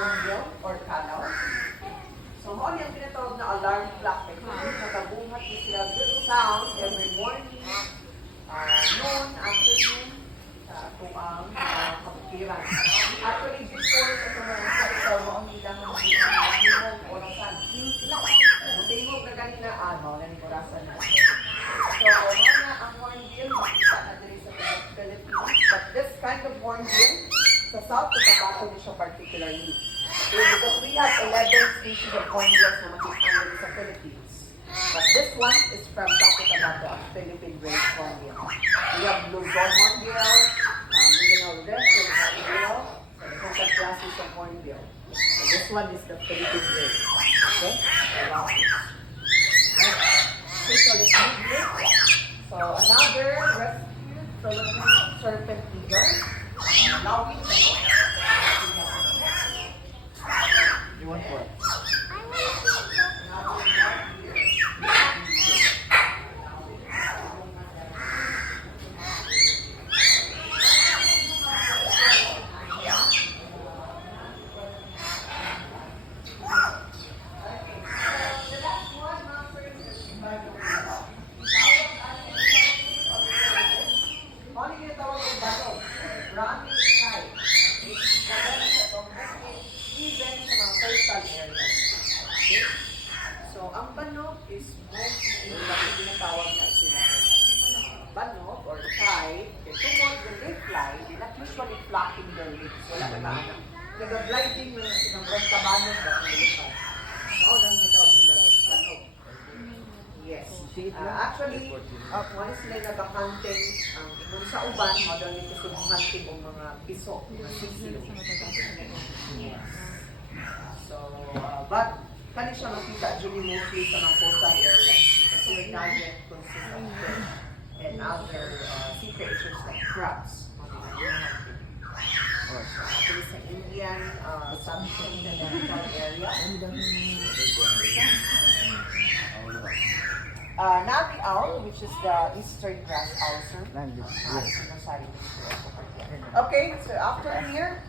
hornbill or canal. So, mo yung tinatawag na alarm clock technique. Nakabuhat din sila good sound every morning, noon, afternoon, sa tuang kabukiran. Actually, before sa mga ito, mo ang ilang minimum orasan. Tingog na ganina, naning orasan na. So, mga ang hornbill, makita na din sa Philippines. But this kind of hornbill, sa South Cotabato din siya particularly. Because we have 11 species of hornbills na makikita sa Philippines. But this one is from South Cotabato, a Philippine race hornbill. We have Luzon hornbill, Mindanao red hornbill, and different classes of hornbill. So this one is the Philippine race. Okay? Okay, so let's move this. So another rescue Philippine serpent eagle. Lawin na. You want what? So, ang banog is mostly bakit tinatawag na sila banog or kite. Tungkol when they fly, they not usually flapping their wings. Wala na lang. Nag-gliding na silang banog na nilipad. Oo, nang tinatawag sila banog. Yes. Actually, once sila nag-hunting, kung sa uban, modern ito sa hunting ng mga piso, mga sisiyo. Yes. So, but kani siya makita actually mostly sa mga coastal areas. Kasi yung diet consists of fish and other sea creatures like crabs. Actually sa Indian subcontinental area. Navi owl, which is the eastern grass owl, sir. Okay, so after here,